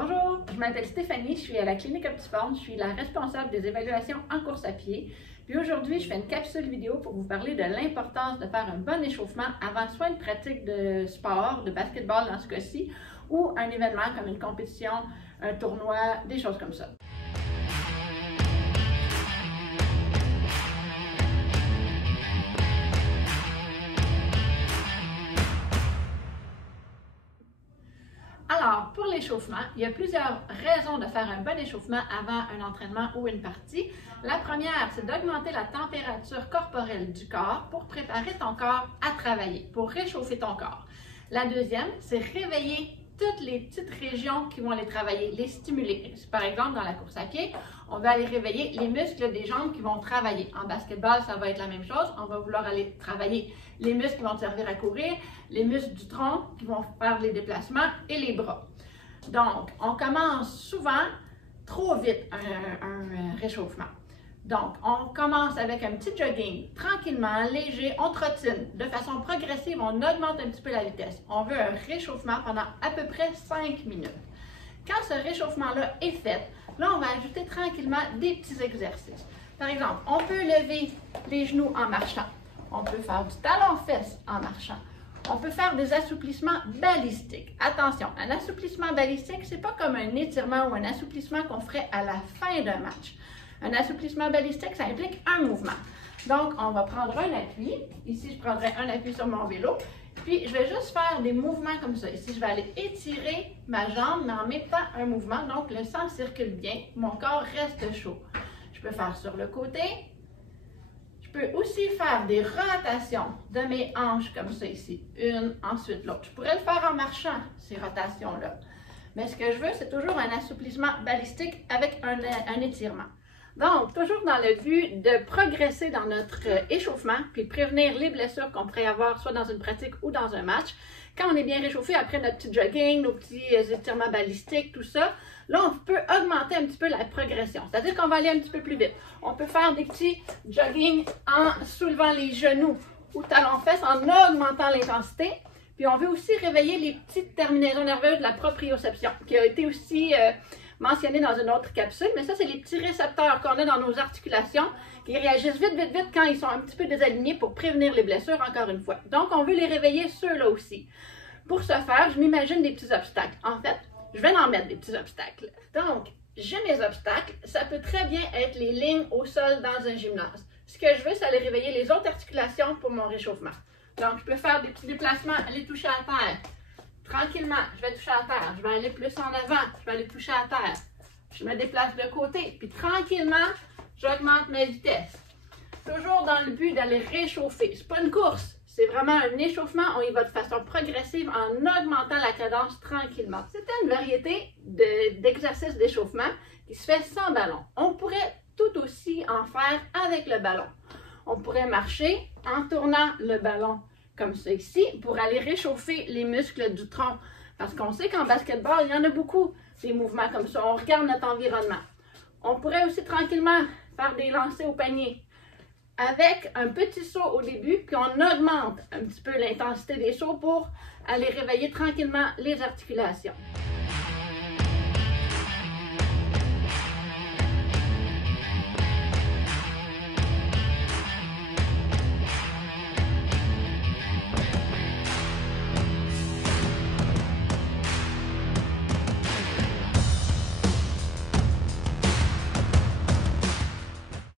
Bonjour, je m'appelle Stéphanie, je suis à la clinique Optiform, je suis la responsable des évaluations en course à pied. Puis aujourd'hui, je fais une capsule vidéo pour vous parler de l'importance de faire un bon échauffement avant soit une pratique de sport, de basketball dans ce cas-ci, ou un événement comme une compétition, un tournoi, des choses comme ça. Alors, pour l'échauffement, il y a plusieurs raisons de faire un bon échauffement avant un entraînement ou une partie. La première, c'est d'augmenter la température corporelle du corps pour préparer ton corps à travailler, pour réchauffer ton corps. La deuxième, c'est réveiller toutes les petites régions qui vont aller travailler, les stimuler. Par exemple, dans la course à pied, on va aller réveiller les muscles des jambes qui vont travailler. En basketball, ça va être la même chose. On va vouloir aller travailler les muscles qui vont te servir à courir, les muscles du tronc qui vont faire les déplacements et les bras. Donc, on commence souvent trop vite un réchauffement. Donc, on commence avec un petit jogging, tranquillement, léger, on trottine. De façon progressive, on augmente un petit peu la vitesse. On veut un réchauffement pendant à peu près 5 minutes. Quand ce réchauffement-là est fait, là, on va ajouter tranquillement des petits exercices. Par exemple, on peut lever les genoux en marchant. On peut faire du talon-fesse en marchant. On peut faire des assouplissements balistiques. Attention, un assouplissement balistique, c'est pas comme un étirement ou un assouplissement qu'on ferait à la fin d'un match. Un assouplissement balistique, ça implique un mouvement. Donc, on va prendre un appui. Ici, je prendrai un appui sur mon vélo. Puis, je vais juste faire des mouvements comme ça. Ici, je vais aller étirer ma jambe, mais en même temps, un mouvement. Donc, le sang circule bien. Mon corps reste chaud. Je peux faire sur le côté. Je peux aussi faire des rotations de mes hanches comme ça ici. Une, ensuite l'autre. Je pourrais le faire en marchant, ces rotations-là. Mais ce que je veux, c'est toujours un assouplissement balistique avec un étirement. Donc, toujours dans le but de progresser dans notre échauffement, puis de prévenir les blessures qu'on pourrait avoir soit dans une pratique ou dans un match. Quand on est bien réchauffé après notre petit jogging, nos petits étirements balistiques, tout ça, là, on peut augmenter un petit peu la progression. C'est-à-dire qu'on va aller un petit peu plus vite. On peut faire des petits jogging en soulevant les genoux ou talons-fesses, en augmentant l'intensité. Puis on veut aussi réveiller les petites terminaisons nerveuses de la proprioception, qui a été aussi mentionné dans une autre capsule, mais ça, c'est les petits récepteurs qu'on a dans nos articulations qui réagissent vite, vite, vite quand ils sont un petit peu désalignés pour prévenir les blessures, encore une fois. Donc, on veut les réveiller ceux-là aussi. Pour ce faire, je m'imagine des petits obstacles. En fait, je vais en mettre des petits obstacles. Donc, j'ai mes obstacles. Ça peut très bien être les lignes au sol dans un gymnase. Ce que je veux, c'est aller réveiller les autres articulations pour mon réchauffement. Donc, je peux faire des petits déplacements, aller toucher à terre. Tranquillement, je vais toucher à terre. Je vais aller plus en avant. Je vais aller toucher à terre. Je me déplace de côté. Puis tranquillement, j'augmente ma vitesse. Toujours dans le but d'aller réchauffer. C'est pas une course. C'est vraiment un échauffement. On y va de façon progressive en augmentant la cadence tranquillement. C'était une variété d'exercices d'échauffement qui se fait sans ballon. On pourrait tout aussi en faire avec le ballon. On pourrait marcher en tournant le ballon comme ça ici, pour aller réchauffer les muscles du tronc. Parce qu'on sait qu'en basketball, il y en a beaucoup, des mouvements comme ça. On regarde notre environnement. On pourrait aussi tranquillement faire des lancers au panier avec un petit saut au début, puis on augmente un petit peu l'intensité des sauts pour aller réveiller tranquillement les articulations.